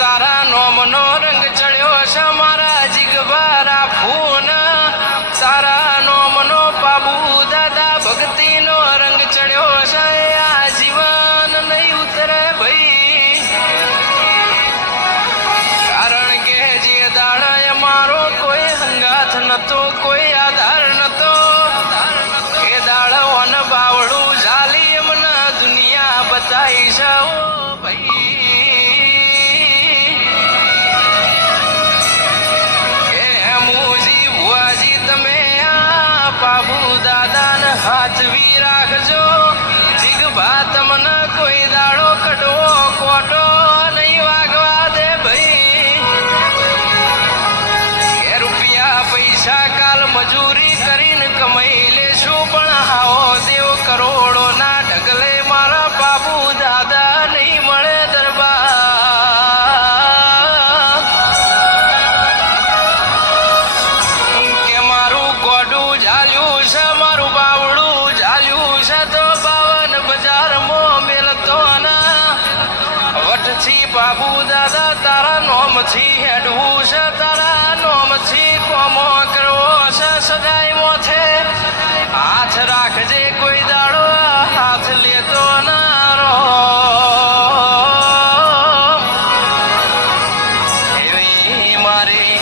તારા નોમનો રંગ ચડ્યો છે મારા જીગવારા ફૂન તારા નોમનો બાબુ દાદા ભક્તિનો રંગ ચડ્યો છે આ જીવન નહીં ઉતરે ભાઈ કારણ કે જે દાડા મારો કોઈ હંગાથ નતો કોઈ આધાર નતો એ દાડોન બાવડું ઝાલી મને દુનિયા બતાઈ જાઓ ભાઈ બાબુ દાદાને હાથવી રાખજો જીગભા તમને કોઈ દાડો કડવો કોટો નહીં વાગવા દે ભાઈ એ રૂપિયા પૈસા કાલ મજૂરી કરીને કમાઈ લેશું પણ હાવો દેવ કરોડો ના ઢગલે મારા બાબુ દાદા નહીં મળે દરબાર બાબુ દાદા તારા નોમથી હેડવું છે તારા નોમથી કોમો કરવો છે સદાય મોથે હાથ રાખજે કોઈ દાડો હાથ લેતો ના રહો એવી મારી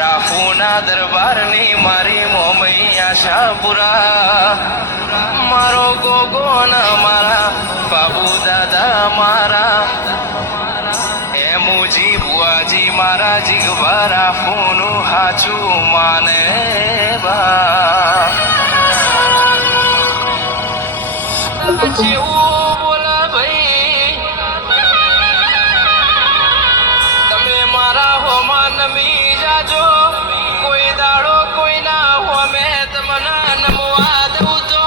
રાફુના દરબારની મારી મોમઈ આશા પુરા મારો ગોગોન મારા બાબુ દાદા મારા મુજી બુઆજી મારા જીગવારા ફૂનું હાચું માને બા જેવું બોલે ભાઈ તમે મારા હોમાં નમી જાજો કોઈ દાડો કોઈના હોમે તમને નમવા દઉં તો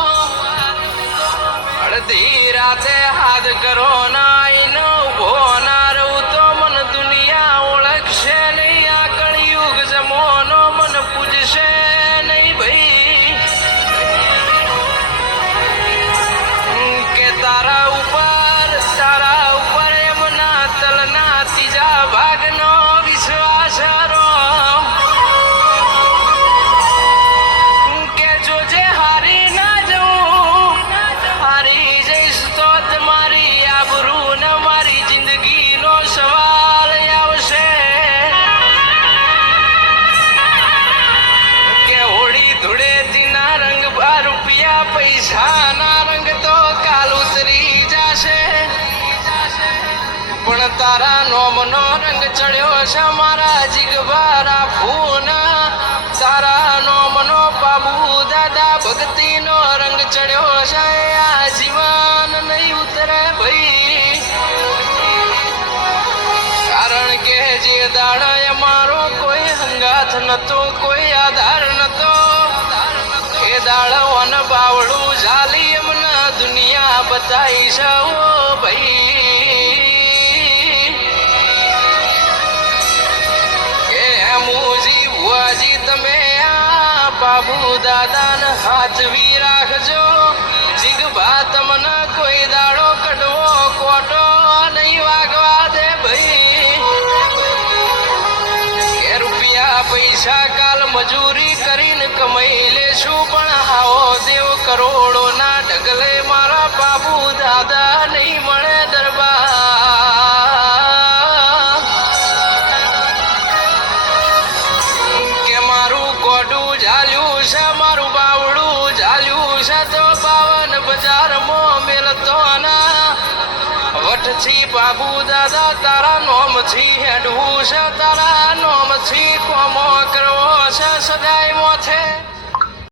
અડધી રાતે હાથ કરો ના આઈને ઉભો ના રહું તો મન દુનિયા ઓળખશે નહીં આ કળિયુગ જમોનો મન પૂજશે નહીં ભાઈ કે તારા ઉપર એમના તલના ત્રીજા ભાગનો વિશ્વાસ રો કે જોજે હારી ના જવું હારી જઈશ તો તમારી આબરૂ ને મારી જિંદગીનો સવાલ આવશે કે હોળી ધૂળેટીના રંગ રૂપિયા પૈસાના રંગ તો કાલ ઉતરી જશે પણ તારા નોમનો રંગ ચડ્યો છે મારા જીગવારા ફૂન તારા નોમનો બાબુ દાદા ભક્તિનો રંગ ચડ્યો છે આ જીવન નહીં ઉતરે ભાઈ કારણ કે જે દાડે મારો કોઈ હંગાથ નતો કોઈ આધાર નતો એ દાડો ને બાવડું ઝાલી એમને દુનિયા બતાવી છે ઓ ભાઈ કે મુજી ભુવાજી તમે આ બાબુ દાદાને હાથવી રાખજો જીગભા તમને કોઈ દાડો કડવો કોટો નહીં વાગવા દે ભાઈ કે રૂપિયા પૈસા કાલ મજૂરી કરીને કમાઈ લેશું પણ હાવો દેવ કરોડો ના ઢગલે મારા બાબુ દાદા નહીં મળે દરબાર કે મારું ગોડું ઝાલ્યું છે મારું બાવડું ઝાલ્યું છે તો 52 બજારમાં મેલતો ના વટથી બાબુ દાદા તારા નોમથી હેડવું છે તારા નોમથી કોમો કરવો છે સદાય મોથે